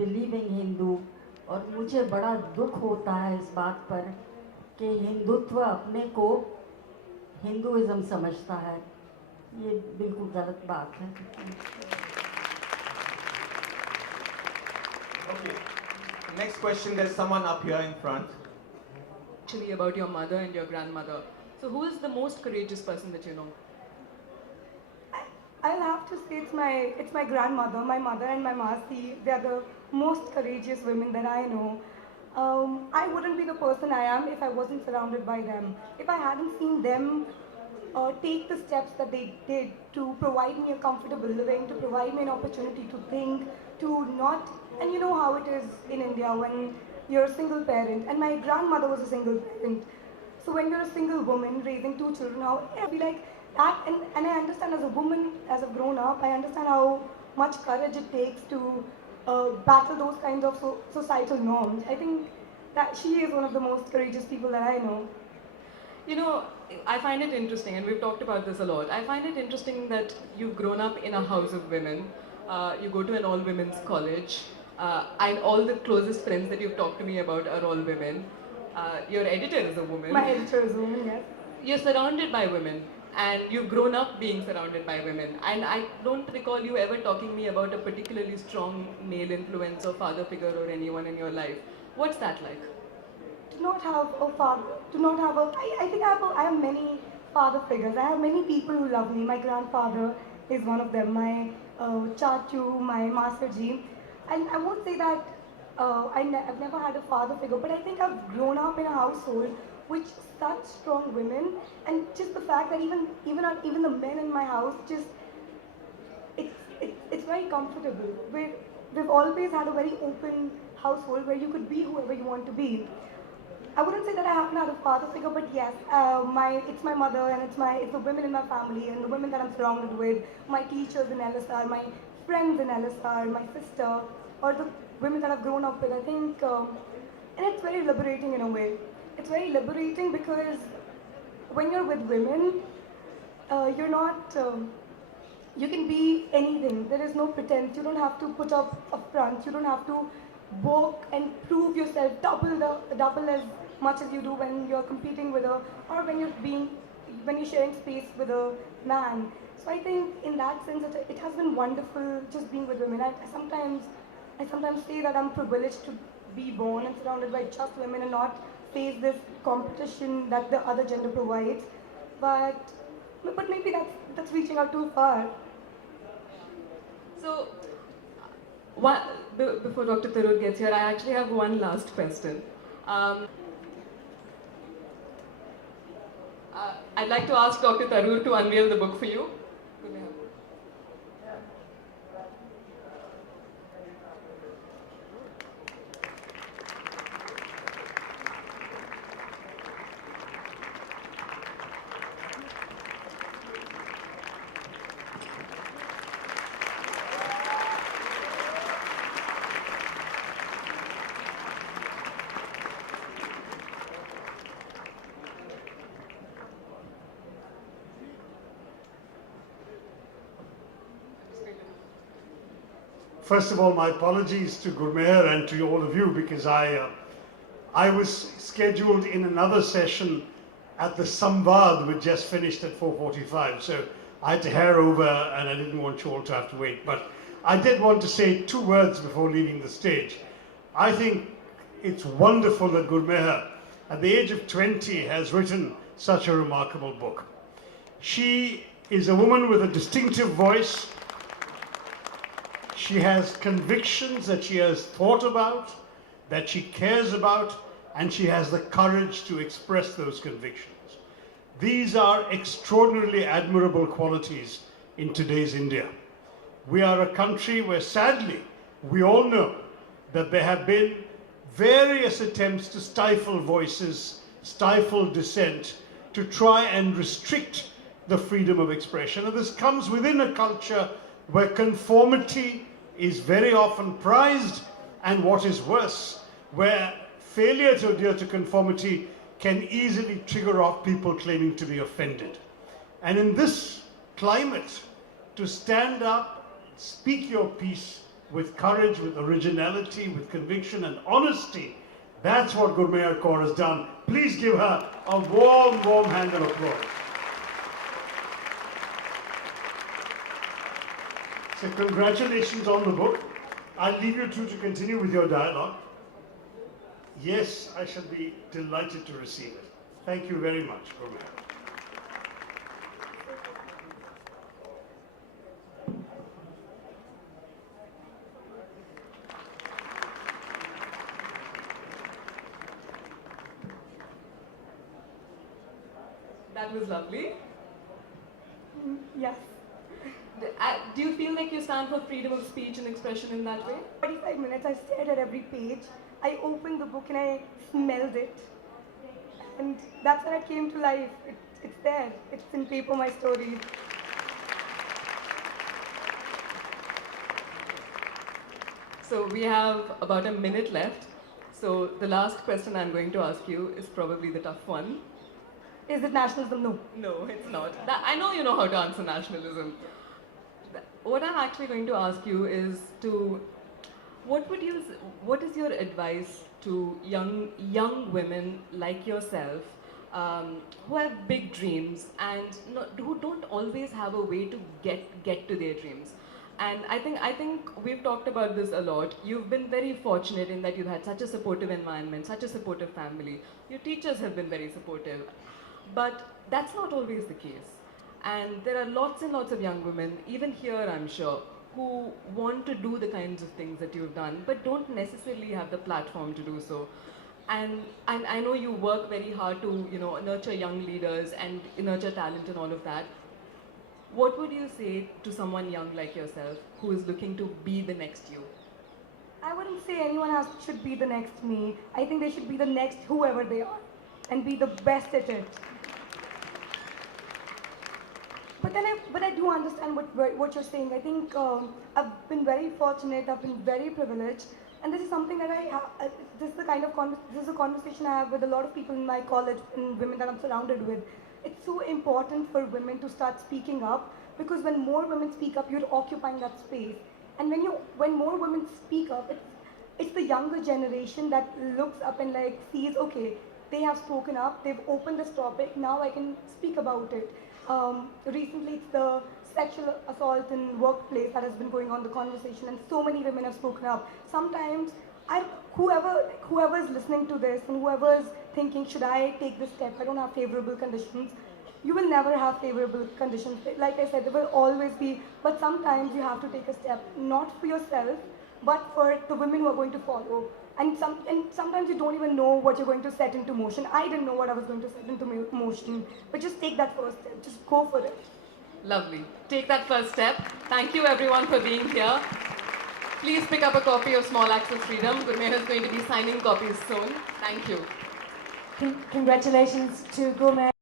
Believing Hindu, और मुझे बड़ा दुख होता है इस बात पर कि हिंदुत्व अपने को हिंदुइज्म समझता है। ये बिल्कुल गलत बात है। Okay. Next question, there's someone up here in front. Actually, about your mother and your grandmother. So, who is the most courageous person that you know? I'll have to say it's my grandmother, my mother and my Masi. They are the most courageous women that I know. I wouldn't be the person I am if I wasn't surrounded by them. If I hadn't seen them take the steps that they did to provide me a comfortable living, to provide me an opportunity to think, to not, and you know how it is in India when you're a single parent, and my grandmother was a single parent. So when you're a single woman raising two children, how I feel like that, and I understand as a woman, as I've grown up, I understand how much courage it takes to battle those kinds of societal norms. I think that she is one of the most courageous people that I know. You know, I find it interesting, and we've talked about this a lot. I find it interesting that you've grown up in a house of women. You go to an all-women's college, and all the closest friends that you've talked to me about are all women. Your editor is a woman. My editor is a woman, yes. You're surrounded by women, and you've grown up being surrounded by women. And I don't recall you ever talking to me about a particularly strong male influence or father figure or anyone in your life. What's that like? To not have a father, to not have a, I think I have many father figures. I have many people who love me. My grandfather is one of them. My chachu, my masterji. And I won't say that I've never had a father figure, but I think I've grown up in a household with such strong women, and just the fact that even the men in my house, just it's very comfortable. We've always had a very open household where you could be whoever you want to be. I wouldn't say that I haven't had a father figure, but yes, it's my mother and it's the women in my family and the women that I'm surrounded with, my teachers in LSR, my friends in LSR, my sister, or the women that I've grown up with. I think, and it's very liberating in a way. It's very liberating because when you're with women, you're not. You can be anything. There is no pretense. You don't have to put up a front. You don't have to work and prove yourself double as much as you do when you're competing with a, or when you're sharing space with a man. So I think in that sense it has been wonderful just being with women. I sometimes say that I'm privileged to be born and surrounded by just women and not face this competition that the other gender provides. But maybe that's reaching out too far. So, before Dr. Tharoor gets here, I actually have one last question. I'd like to ask Dr. Tharoor to unveil the book for you. First of all, my apologies to Gurmehar and to all of you, because I was scheduled in another session at the Samvad, which just finished at 4:45. So I had to hair over and I didn't want you all to have to wait. But I did want to say two words before leaving the stage. I think it's wonderful that Gurmehar, at the age of 20, has written such a remarkable book. She is a woman with a distinctive voice. She has convictions that she has thought about, that she cares about, and she has the courage to express those convictions. These are extraordinarily admirable qualities in today's India. We are a country where, sadly, we all know that there have been various attempts to stifle voices, stifle dissent, to try and restrict the freedom of expression. And this comes within a culture where conformity is very often prized, and what is worse, where failure to adhere to conformity can easily trigger off people claiming to be offended. And in this climate, to stand up, speak your piece, with courage, with originality, with conviction and honesty. That's what Gurmehar Kaur has done. Please give her a warm, warm hand of applause. So congratulations on the book. I'll leave you two to continue with your dialogue. Yes, I shall be delighted to receive it. Thank you very much, Gurmehar. That was lovely. Yes. Do you feel like you stand for freedom of speech and expression in that way? 45 minutes, I stared at every page. I opened the book and I smelled it. And that's when it came to life. It's there. It's in paper, my story. So we have about a minute left. So the last question I'm going to ask you is probably the tough one. Is it nationalism? No. No, it's not. I know you know how to answer nationalism. What I'm actually going to ask you is what is your advice to young women like yourself who have big dreams and who don't always have a way to get to their dreams? And I think we've talked about this a lot. You've been very fortunate in that you've had such a supportive environment, such a supportive family. Your teachers have been very supportive. But that's not always the case. And there are lots and lots of young women, even here I'm sure, who want to do the kinds of things that you've done, but don't necessarily have the platform to do so. And I know you work very hard to, nurture young leaders and nurture talent and all of that. What would you say to someone young like yourself who is looking to be the next you? I wouldn't say anyone should be the next me. I think they should be the next whoever they are and be the best at it. But I do understand what you're saying. I think I've been very fortunate. I've been very privileged, and this is something that I have. This is a conversation I have with a lot of people in my college and women that I'm surrounded with. It's so important for women to start speaking up, because when more women speak up, you're occupying that space. And when more women speak up, it's the younger generation that looks up and sees, okay, they have spoken up, they've opened this topic, now I can speak about it. Recently, it's the sexual assault in workplace that has been going on, the conversation, and so many women have spoken up. Sometimes, whoever is listening to this and whoever is thinking, should I take this step? I don't have favorable conditions. You will never have favorable conditions. Like I said, there will always be, but sometimes you have to take a step, not for yourself, but for the women who are going to follow. And sometimes you don't even know what you're going to set into motion. I didn't know what I was going to set into motion, but just take that first step. Just go for it. Lovely. Take that first step. Thank you everyone for being here. Please pick up a copy of Small Acts of Freedom. Gurmehar is going to be signing copies soon. Thank you. Congratulations to Gurmehar.